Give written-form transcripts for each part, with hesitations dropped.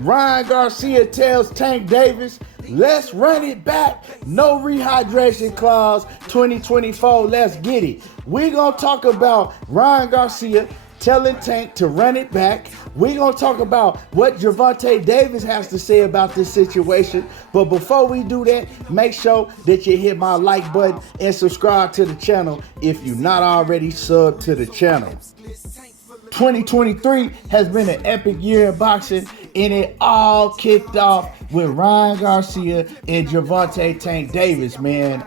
Ryan Garcia tells Tank Davis, let's run it back. No rehydration clause 2024. Let's get it. We're going to talk about Ryan Garcia telling Tank to run it back. We're going to talk about what Gervonta Davis has to say about this situation. But before we do that, make sure that you hit my like button and subscribe to the channel if you're not already subbed to the channel. 2023 has been an epic year in boxing, and it all kicked off with Ryan Garcia and Gervonta Tank Davis, man.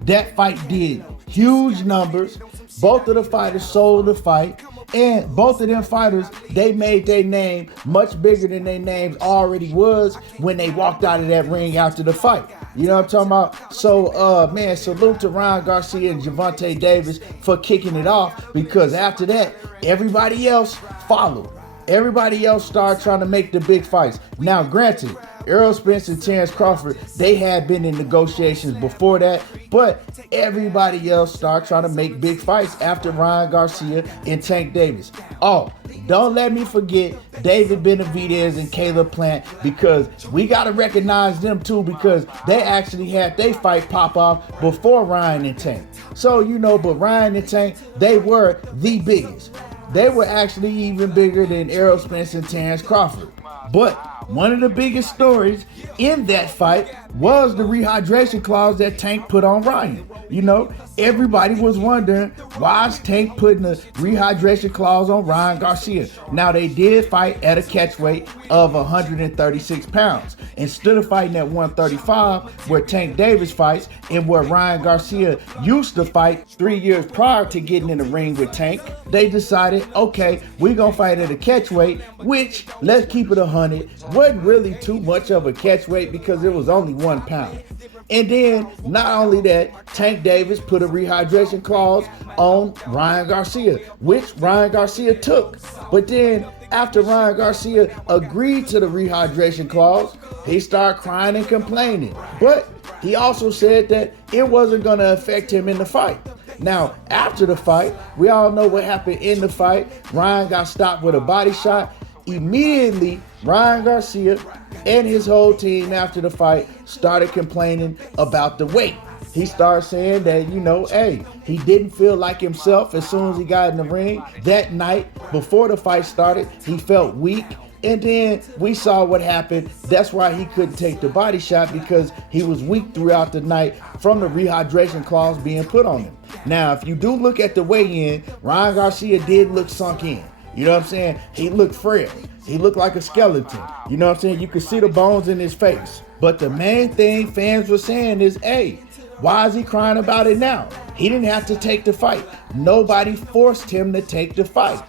That fight did huge numbers. Both of the fighters sold the fight, and both of them fighters, they made their name much bigger than their names already was when they walked out of that ring after the fight. You know what I'm talking about? So, man, salute to Ryan Garcia and Gervonta Davis for kicking it off, because after that, everybody else followed. Everybody else started trying to make the big fights. Now, granted, Errol Spence and Terrence Crawford, they had been in negotiations before that, but everybody else started trying to make big fights after Ryan Garcia and Tank Davis. Oh, don't let me forget David Benavidez and Caleb Plant, because we got to recognize them too, because they actually had their fight pop off before Ryan and Tank. So, you know, but Ryan and Tank, they were the biggest. They were actually even bigger than Errol Spence and Terrence Crawford. But one of the biggest stories in that fight was the rehydration clause that Tank put on Ryan. You know, everybody was wondering, why is Tank putting a rehydration clause on Ryan Garcia? Now, they did fight at a catch weight of 136 pounds. Instead of fighting at 135, where Tank Davis fights and where Ryan Garcia used to fight 3 years prior to getting in the ring with Tank, they decided, okay, we're going to fight at a catch weight, which, let's keep it 100, wasn't really too much of a catch weight because it was only 1 pound. And then, not only that, Tank Davis put a rehydration clause on Ryan Garcia, which Ryan Garcia took. But then, after Ryan Garcia agreed to the rehydration clause, he started crying and complaining. But he also said that it wasn't going to affect him in the fight. Now, after the fight, we all know what happened in the fight. Ryan got stopped with a body shot. Immediately, Ryan Garcia and his whole team after the fight started complaining about the weight. He started saying that, you know, hey, he didn't feel like himself as soon as he got in the ring. That night, before the fight started, he felt weak. And then we saw what happened. That's why he couldn't take the body shot, because he was weak throughout the night from the rehydration clause being put on him. Now, if you do look at the weigh-in, Ryan Garcia did look sunk in. You know what I'm saying? He looked frail. He looked like a skeleton. You know what I'm saying? You could see the bones in his face. But the main thing fans were saying is, hey, why is he crying about it now? He didn't have to take the fight. Nobody forced him to take the fight.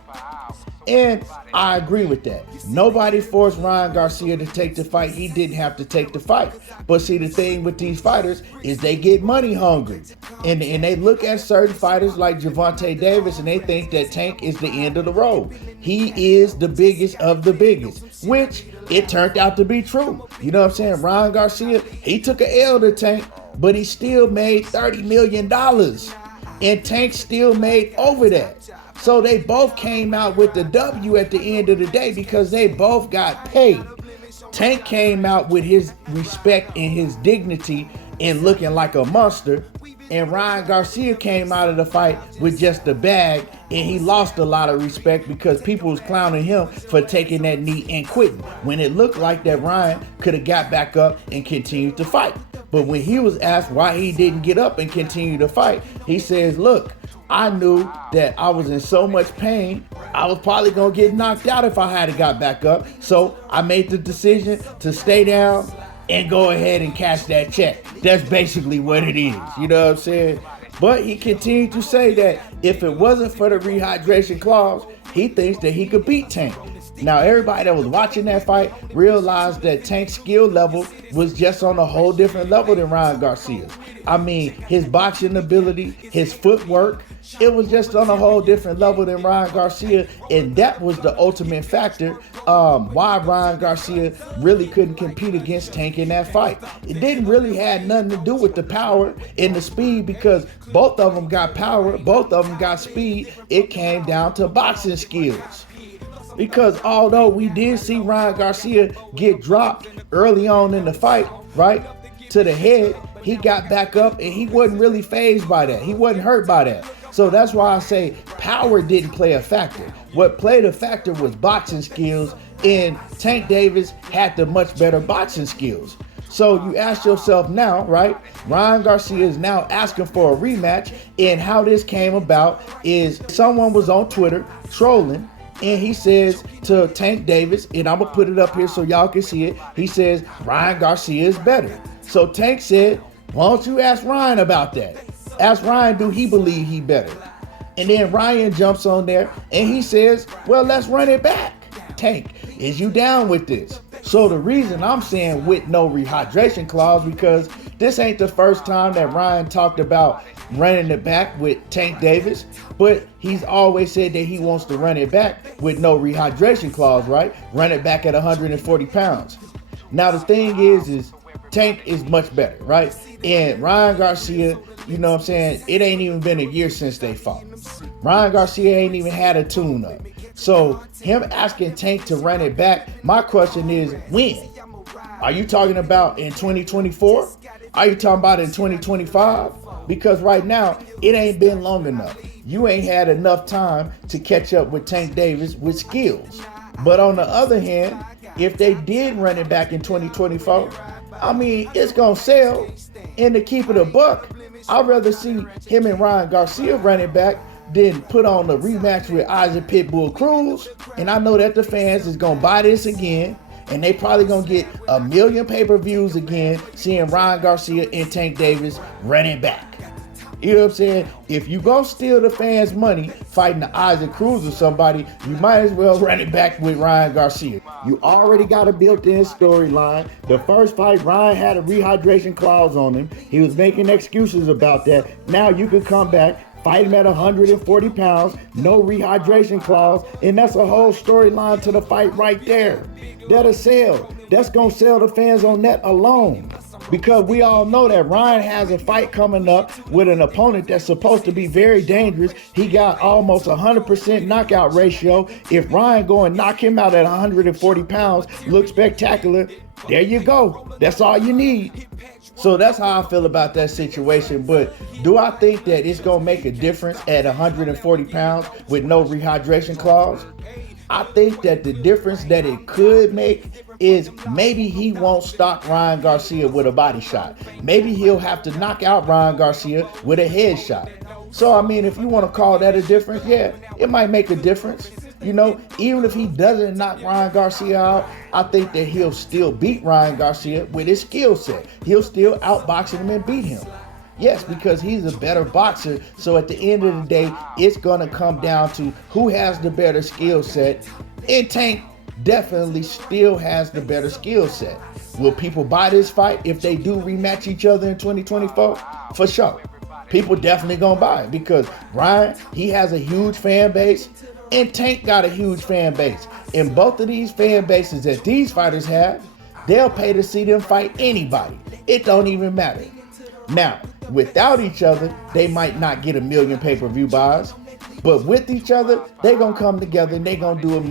And I agree with that. Nobody forced Ryan Garcia to take the fight. He didn't have to take the fight. But see, the thing with these fighters is they get money hungry. And they look at certain fighters like Gervonta Davis and they think that Tank is the end of the road. He is the biggest of the biggest, which it turned out to be true. You know what I'm saying? Ryan Garcia, he took an L to Tank, but he still made $30 million. And Tank still made over that. So they both came out with the W at the end of the day because they both got paid. Tank came out with his respect and his dignity and looking like a monster. And Ryan Garcia came out of the fight with just a bag, and he lost a lot of respect because people was clowning him for taking that knee and quitting, when it looked like that Ryan could have got back up and continued to fight. But when he was asked why he didn't get up and continue to fight, he says, look, I knew that I was in so much pain, I was probably going to get knocked out if I had got back up. So I made the decision to stay down and go ahead and cash that check. That's basically what it is. You know what I'm saying? But he continued to say that if it wasn't for the rehydration clause, he thinks that he could beat Tank. Now, everybody that was watching that fight realized that Tank's skill level was just on a whole different level than Ryan Garcia's. I mean, his boxing ability, his footwork, it was just on a whole different level than Ryan Garcia, and that was the ultimate factor why Ryan Garcia really couldn't compete against Tank in that fight. It didn't really have nothing to do with the power and the speed, because both of them got power, both of them got speed. It came down to boxing skills. Because although we did see Ryan Garcia get dropped early on in the fight, right, to the head, he got back up and he wasn't really fazed by that. He wasn't hurt by that. So that's why I say power didn't play a factor. What played a factor was boxing skills, and Tank Davis had the much better boxing skills. So you ask yourself now, right? Ryan Garcia is now asking for a rematch, and how this came about is someone was on Twitter trolling, and he says to Tank Davis, and I'm gonna put it up here so y'all can see it. He says Ryan Garcia is better. So Tank said, why don't you ask Ryan about that? Ask Ryan, do he believe he better? And then Ryan jumps on there and he says, well, let's run it back. Tank, is you down with this? So the reason I'm saying with no rehydration clause, because this ain't the first time that Ryan talked about running it back with Tank Davis, but he's always said that he wants to run it back with no rehydration clause, right? Run it back at 140 pounds. Now the thing is Tank is much better, right? And Ryan Garcia, you know what I'm saying, it ain't even been a year since they fought. Ryan Garcia ain't even had a tune-up. So him asking Tank to run it back, my question is, when? Are you talking about in 2024? Are you talking about in 2025? Because right now, it ain't been long enough. You ain't had enough time to catch up with Tank Davis with skills. But on the other hand, if they did run it back in 2024, I mean, it's going to sell. And to keep it a buck, I'd rather see him and Ryan Garcia run it back than put on the rematch with Isaac Pitbull Cruz. And I know that the fans is going to buy this again. And they probably going to get 1 million pay-per-views again, seeing Ryan Garcia and Tank Davis run it back. You know what I'm saying? If you gonna steal the fans' money fighting the Isaac Cruz or somebody, you might as well run it back with Ryan Garcia. You already got a built-in storyline. The first fight, Ryan had a rehydration clause on him. He was making excuses about that. Now you can come back, fight him at 140 pounds, no rehydration clause, and that's a whole storyline to the fight right there. That'll sell. That's gonna sell the fans on that alone. Because we all know that Ryan has a fight coming up with an opponent that's supposed to be very dangerous. He got almost 100% knockout ratio. If Ryan go and knock him out at 140 pounds, look spectacular, there you go. That's all you need. So that's how I feel about that situation. But do I think that it's going to make a difference at 140 pounds with no rehydration clause? I think that the difference that it could make is maybe he won't stop Ryan Garcia with a body shot. Maybe he'll have to knock out Ryan Garcia with a headshot. So, I mean, if you want to call that a difference, yeah, it might make a difference. You know, even if he doesn't knock Ryan Garcia out, I think that he'll still beat Ryan Garcia with his skill set. He'll still outbox him and beat him. Yes, because he's a better boxer. So at the end of the day, it's going to come down to who has the better skill set. And Tank definitely still has the better skill set. Will people buy this fight if they do rematch each other in 2024? For sure. People definitely going to buy it because Ryan, he has a huge fan base and Tank got a huge fan base. And both of these fan bases that these fighters have, they'll pay to see them fight anybody. It don't even matter. Now, without each other, they might not get 1 million pay-per-view buys. But with each other, they're going to come together and they're going to do 1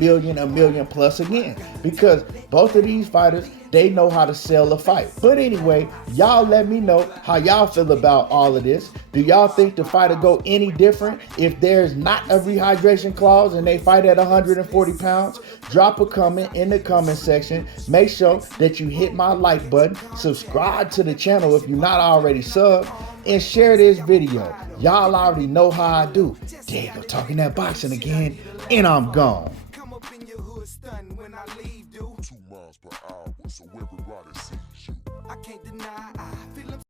million plus again. Because both of these fighters, they know how to sell a fight. But anyway, y'all let me know how y'all feel about all of this. Do y'all think the fight will go any different if there's not a rehydration clause and they fight at 140 pounds? Drop a comment in the comment section. Make sure that you hit my like button. Subscribe to the channel if you're not already subbed. And share this video. Y'all already know how I do. There you go, talking that boxing again. And I'm gone. 2 miles per hour, so everybody sees you. I can't deny, I feel